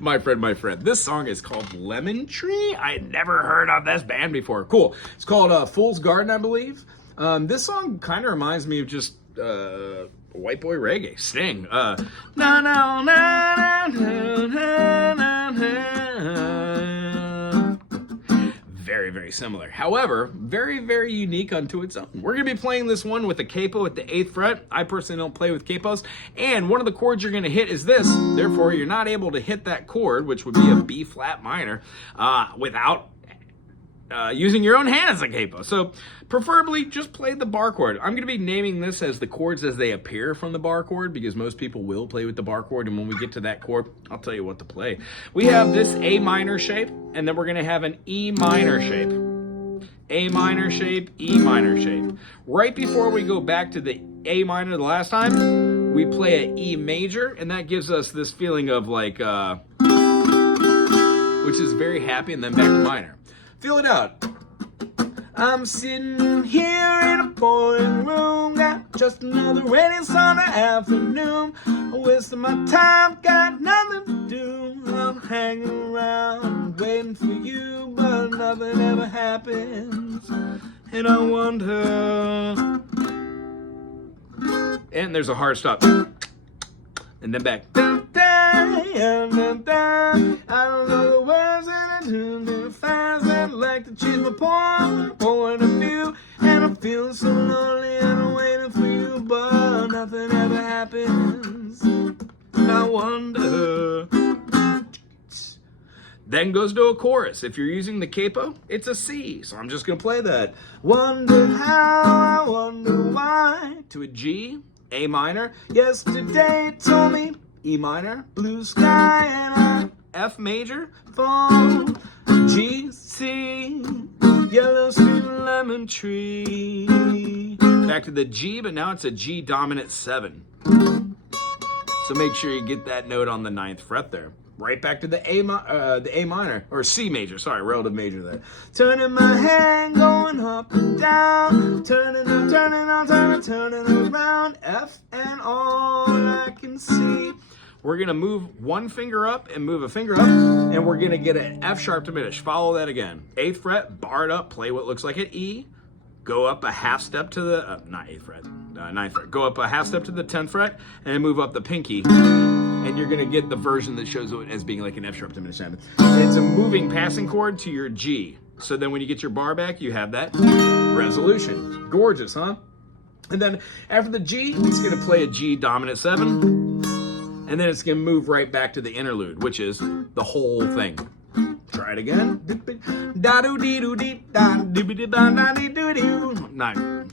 My friend. This song is called Lemon Tree. I had never heard of this band before. Cool. It's called Fool's Garden, I believe. This song kind of reminds me of just white boy reggae. Sting. Na na na na na na na. Very similar. However, very unique unto its own. We're going to be playing this one with a capo at the 8th fret. I personally don't play with capos. And one of the chords you're going to hit is this. Therefore, you're not able to hit that chord, which would be a B flat minor, without using your own hand as a capo. So preferably just play the bar chord. I'm going to be naming this as the chords as they appear from the bar chord because most people will play with the bar chord, and when we get to that chord, I'll tell you what to play. We have this A minor shape, and then we're going to have an E minor shape. A minor shape, E minor shape. Right before we go back to the A minor the last time, we play an E major, and that gives us this feeling of like, which is very happy, and then back to minor. Feel it out. I'm sitting here in a boring room, got just another rainy summer afternoon. I'm wasting my time, got nothing to do. I'm hanging around, waiting for you, but nothing ever happens. And I wonder. And there's a hard stop. And then back. I don't know the words in it, too fast. I'd like to choose my point of view. And I'm feeling so lonely and I'm waiting for you, but nothing ever happens. And I wonder. Then goes to a chorus. If you're using the capo, it's a C. So I'm just going to play that. Wonder how, I wonder why. To a G, A minor. Yesterday told me E minor, blue sky, and a F major, phone, G, C, yellow sweet lemon tree. Back to the G, but now it's a G dominant 7. So make sure you get that note on the 9th fret there. Right back to the A minor, or C major, sorry, relative major there. Turning my hand, going up and down, turning around, F and all I can see. We're gonna move one finger up and move a finger up, and we're gonna get an F sharp diminished. Follow that again. 8th fret, barred up, play what looks like an E, go up a half step to the, not 8th fret, 9th fret, go up a half step to the 10th fret, and then move up the pinky. And you're going to get the version that shows it as being like an F sharp diminished 7. It's a moving passing chord to your G. So then when you get your bar back, you have that resolution. Gorgeous, huh? And then after the G, it's going to play a G dominant 7. And then it's going to move right back to the interlude, which is the whole thing. Try it again. Not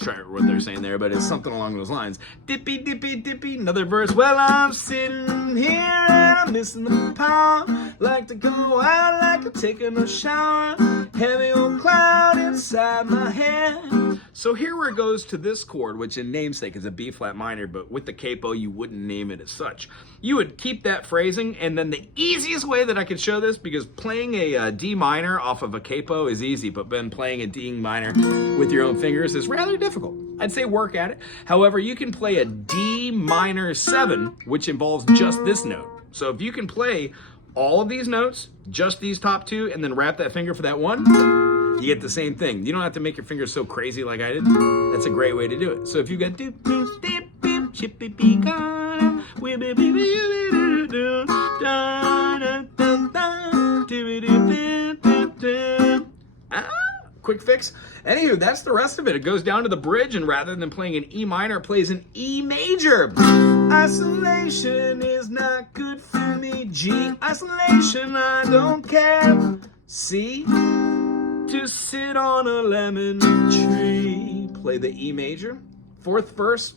sure what they're saying there, but it's something along those lines. Dippy, dippy, dippy, another verse. Well, I'm sitting here and I'm missing the power. Like to go out, like to taking a shower. Heavy old cloud inside my head. So here where it goes to this chord, which in namesake is a B flat minor, but with the capo, you wouldn't name it as such. You would keep that phrasing, and then the easiest way that I could show this, because playing a D minor off of a capo is easy, but then playing a D minor with your own fingers is rather difficult. I'd say work at it. However, you can play a D minor 7, which involves just this note. So if you can play all of these notes, just these top 2, and then wrap that finger for that 1, you get the same thing. You don't have to make your fingers so crazy like I did. That's a great way to do it. So if you got quick fix. Anywho, that's the rest of it. It goes down to the bridge, and rather than playing an E minor, it plays an E major. Isolation is not good for me. G, isolation, I don't care. C, to sit on a lemon tree. Play the E major. 4th verse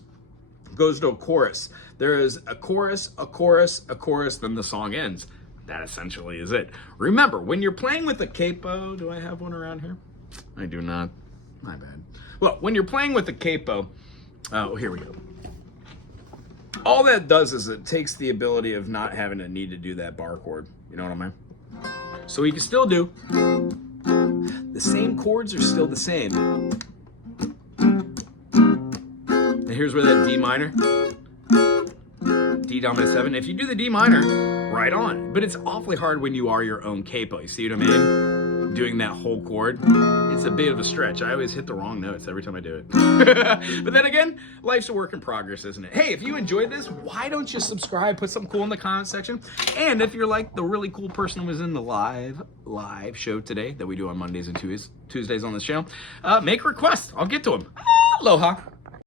goes to a chorus. There is a chorus, a chorus, a chorus, then the song ends. That essentially is it. Remember, when you're playing with a capo, do I have one around here? I do not. My bad. Well, when you're playing with the capo, oh, here we go. All that does is it takes the ability of not having to need to do that bar chord. You know what I mean? So you can still do. The same chords are still the same. And here's where that D minor D dominant 7. If you do the D minor, right on. But it's awfully hard when you are your own capo. You see what I mean? Doing that whole chord, it's a bit of a stretch. I always hit the wrong notes every time I do it. But then again, life's a work in progress, isn't it? Hey, if you enjoyed this, why don't you subscribe? Put something cool in the comment section. And if you're like the really cool person who was in the live show today that we do on Mondays and Tuesdays on this channel, make requests. I'll get to them. Aloha.